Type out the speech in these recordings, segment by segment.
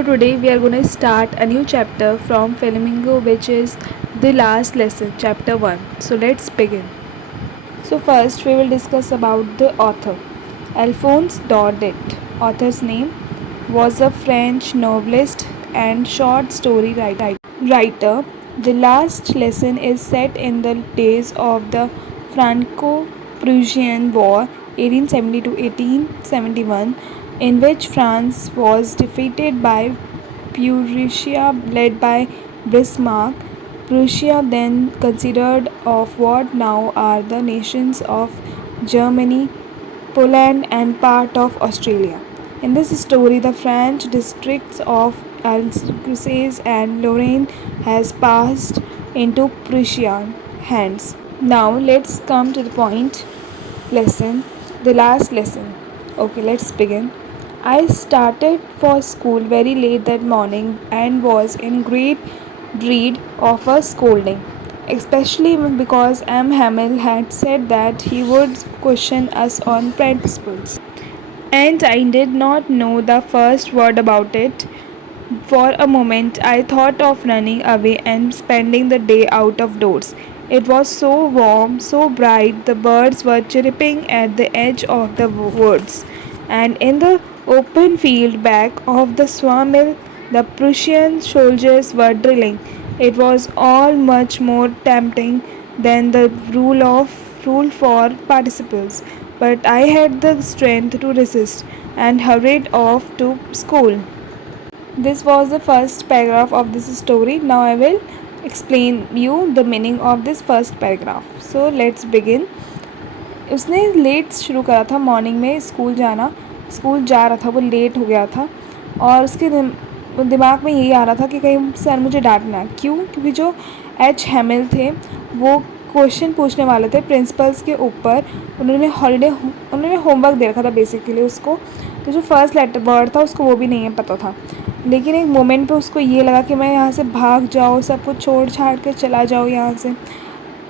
So today we are going to start a new chapter from Flamingo, which is the last lesson, chapter 1. So let's begin. So first we will discuss about the author. Alphonse Daudet. Author's name was a French novelist and short story writer. The last lesson is set in the days of the Franco-Prussian War 1870 to 1871, in which France was defeated by Prussia led by Bismarck. Prussia, then considered of what now are the nations of Germany, Poland, and part of Australia. In this story, the French districts of Alsace and Lorraine has passed into Prussian hands. Now let's come to the point. Lesson, the last lesson. Okay, let's begin. I started for school very late that morning and was in great dread of a scolding, especially because M. Hamel had said that he would question us on principles. And I did not know the first word about it. For a moment, I thought of running away and spending the day out of doors. It was so warm, so bright, the birds were chirping at the edge of the woods, and in the open field back of the sawmill, the Prussian soldiers were drilling. It was all much more tempting than the rule for participles, but I had the strength to resist and hurried off to school. This was the first paragraph of this story. Now I will explain you the meaning of this first paragraph. So let's begin. उसने late शुरू करा था morning में school जाना, school जा रहा था, वो लेट हो गया था और उसके दिमाग में यही आ रहा था कि कहीं सर मुझे डांटना। क्यों? क्योंकि जो एच हैमिल थे वो क्वेश्चन पूछने वाले थे प्रिंसिपल्स के ऊपर। उन्होंने होमवर्क दे रखा था बेसिकली उसको, तो जो फर्स्ट लेटर वर्ड था उसको वो भी नहीं पता था। लेकिन एक मोमेंट पे उसको ये लगा कि मैं यहाँ से भाग जाऊँ, सब कुछ छोड़ छाड़ कर चला जाऊँ यहाँ से।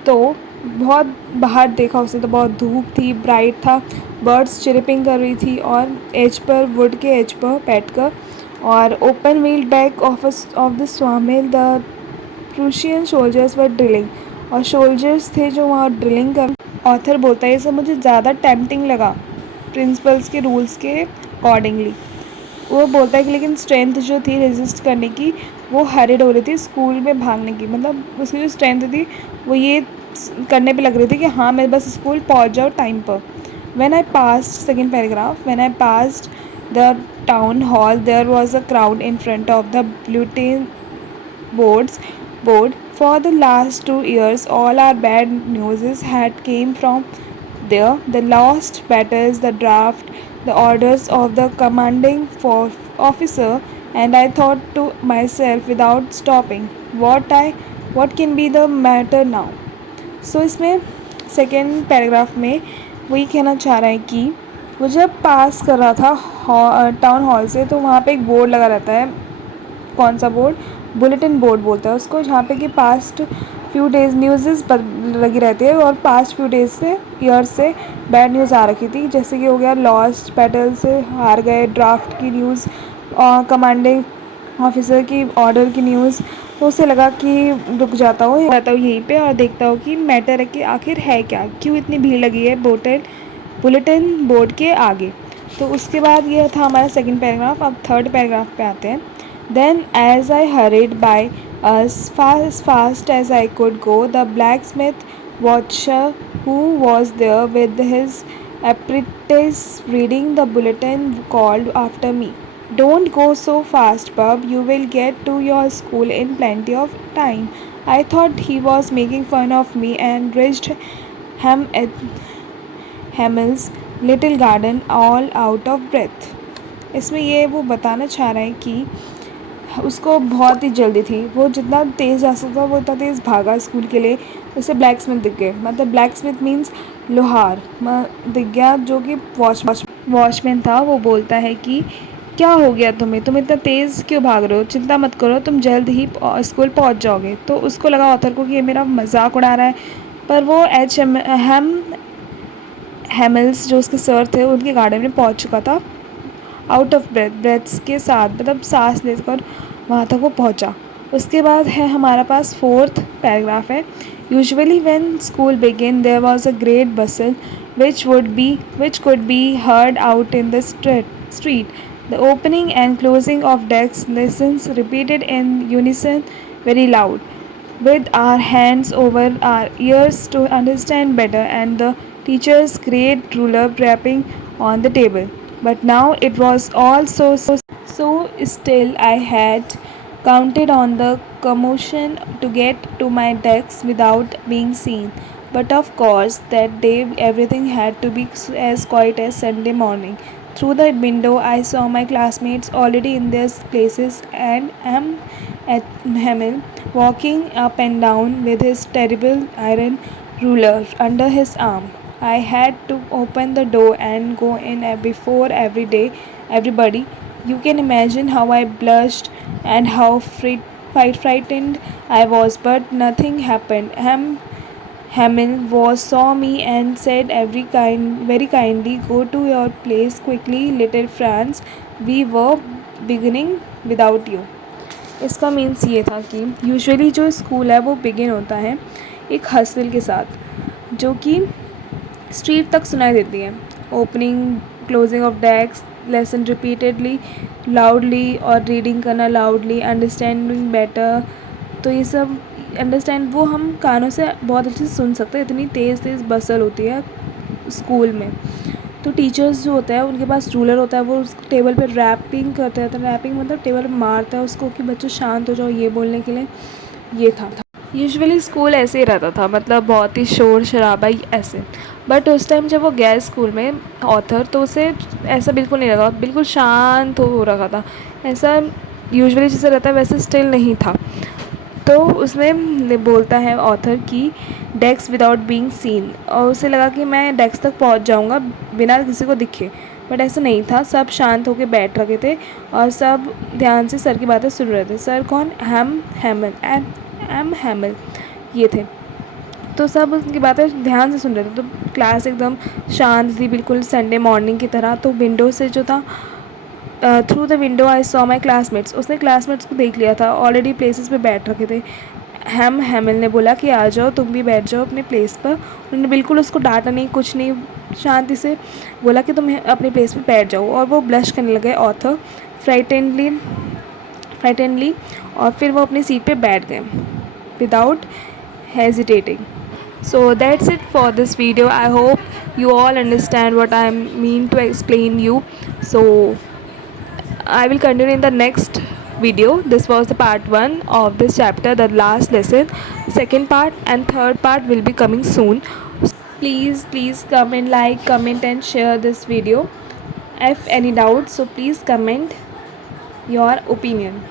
तो बहुत बाहर देखा उसने तो बहुत धूप थी, ब्राइट था, बर्ड्स चिरपिंग कर रही थी और एज पर वुड के एज पर बैठ कर और open wheeled back of the sawmill the Prussian soldiers were drilling, और सोल्जर्स थे जो वहाँ ड्रिलिंग कर। ऑथर बोलता है ये सब मुझे ज़्यादा टेम्पटिंग लगा प्रिंसिपल्स के रूल्स के अकॉर्डिंगली। वो बोलता है कि लेकिन स्ट्रेंथ जो थी रेजिस्ट करने की वो हरिड हो रही थी स्कूल में भागने की, मतलब उसकी जो स्ट्रेंथ थी वो ये करने पे लग रही थी कि हाँ मैं बस स्कूल पहुंच जाऊँ टाइम पर। When I passed, second paragraph, when I passed the town hall there was a crowd in front of the bulletin board. For the last 2 years all our bad news had came from there, the lost battles, the draft, the orders of the commanding officer, and I thought to myself without stopping, what can be the matter now? So इसमें second paragraph में वही कहना चाह रहा है कि वो जब पास कर रहा था टाउन हॉल से, तो वहाँ पे एक बोर्ड लगा रहता है। कौन सा बोर्ड? बुलेटिन बोर्ड बोलता है उसको, जहाँ पे कि पास्ट फ्यू डेज़ न्यूज़ पर लगी रहती है और पास्ट फ्यू डेज से ईयर्स से बैड न्यूज़ आ रखी थी, जैसे कि हो गया लॉस्ट बैटल से हार गए, ड्राफ्ट की न्यूज़ और कमांडिंग ऑफिसर की ऑर्डर की न्यूज़। तो उसे लगा कि रुक जाता हूँ यहीं पे और देखता हूँ कि मैटर है कि आखिर है क्या, क्यों इतनी भीड़ लगी है बुलेटिन बोर्ड के आगे। तो उसके बाद ये था हमारा सेकेंड पैराग्राफ। अब थर्ड पैराग्राफ पे आते हैं। Then, as I hurried by as fast as I could go, the blacksmith watcher who was there with his apprentice reading the bulletin called after me, "Don't go so fast, bub. You will get to your school in plenty of time." I thought he was making fun of me and reached Hamel's little garden all out of breath. इसमें ये वो बताना चाह रहा है कि उसको बहुत ही जल्दी थी, वो जितना तेज़ जा सकता था वो उतना तेज़ भागा स्कूल के लिए। उसे ब्लैक स्मिथ दिख गए, मतलब ब्लैक स्मिथ मीन्स लोहार दिख गया, जो कि वॉचमैन था। वो बोलता है कि क्या हो गया तुम्हें, तुम इतना तेज़ क्यों भाग रहे हो, चिंता मत करो, तुम जल्द ही स्कूल पहुंच जाओगे। तो उसको लगा ऑथर को कि ये मेरा मजाक उड़ा रहा है, पर वो हैमिल्स जो उसके सर थे उनके गार्डन में पहुँच चुका था आउट ऑफ ब्रेथ्स के साथ, मतलब सांस लेकर वहाँ तक वो पहुँचा। उसके बाद है हमारा पास फोर्थ पैराग्राफ है। Usually when school begin there was a great bustle which could be heard out in the street. The opening and closing of desks lessons repeated in unison, very loud, with our hands over our ears to understand better, and the teacher's great ruler rapping on the table. But now it was all so still. I had counted on the commotion to get to my desk without being seen. But of course, that day everything had to be as quiet as Sunday morning. Through the window, I saw my classmates already in their places, and at Hamil walking up and down with his terrible iron ruler under his arm. I had to open the door and go in before everybody. You can imagine how I blushed and how frightened I was, but nothing happened. Hamill was saw me and said very kindly, "Go to your place quickly, little Franz. We were beginning without you." इसका means ये था कि usually जो school है वो begin होता है एक हसल के साथ, जो कि स्ट्रीट तक सुनाई देती है। Opening, closing of desk, lesson repeatedly loudly, और रीडिंग करना लाउडली, अंडरस्टैंडिंग बेटर। तो ये सब अंडरस्टैंड वो हम कानों से बहुत अच्छे से सुन सकते हैं, इतनी तेज़ तेज़ बसल होती है स्कूल में। तो टीचर्स जो होता है उनके पास रूलर होता है, वो उस टेबल पे रैपिंग करते रहते हैं। रैपिंग मतलब टेबल पे मारता है उसको कि बच्चों शांत हो जाओ, ये बोलने के लिए। ये था यूजुअली स्कूल ऐसे ही रहता था, मतलब बहुत ही शोर शराबा ही ऐसे। बट उस टाइम जब वो गया स्कूल में ऑथर, तो उसे ऐसा बिल्कुल नहीं लगा, बिल्कुल शांत हो रखा था। ऐसा यूजुअली जैसे रहता है वैसे स्टिल नहीं था। तो उसने बोलता है ऑथर कि डेस्क विदाउट बीइंग सीन, और उसे लगा कि मैं डेस्क तक पहुंच जाऊंगा बिना किसी को दिखे। बट ऐसा नहीं था, सब शांत होकर बैठ रखे थे और सब ध्यान से सर की बातें सुन रहे थे। सर कौन? एम हैमल ये थे। तो सब उनकी बातें ध्यान से सुन रहे थे। तो क्लास एकदम शांत थी, बिल्कुल संडे मॉर्निंग की तरह। तो विंडो से जो था, through the window I saw my classmates, उसने क्लासमेट्स को देख लिया था, ऑलरेडी प्लेसेस पे बैठ रखे थे। हैमिल ने बोला कि आ जाओ, तुम भी बैठ जाओ अपने प्लेस पर। उन्होंने बिल्कुल उसको डांटा नहीं, कुछ नहीं, शांति से बोला कि तुम अपने प्लेस पे बैठ जाओ। और वो ब्लश करने लगे ऑथर, फ्राइटेनली, और फिर वो अपनी सीट पे बैठ गए without hesitating. So that's it for this video. I hope you all understand what I mean to explain you. So I will continue in the next video. This was the part 1 of this chapter, the last lesson. Second part and third part will be coming soon. Please comment, like, comment and share this video. If any doubts, so please comment your opinion.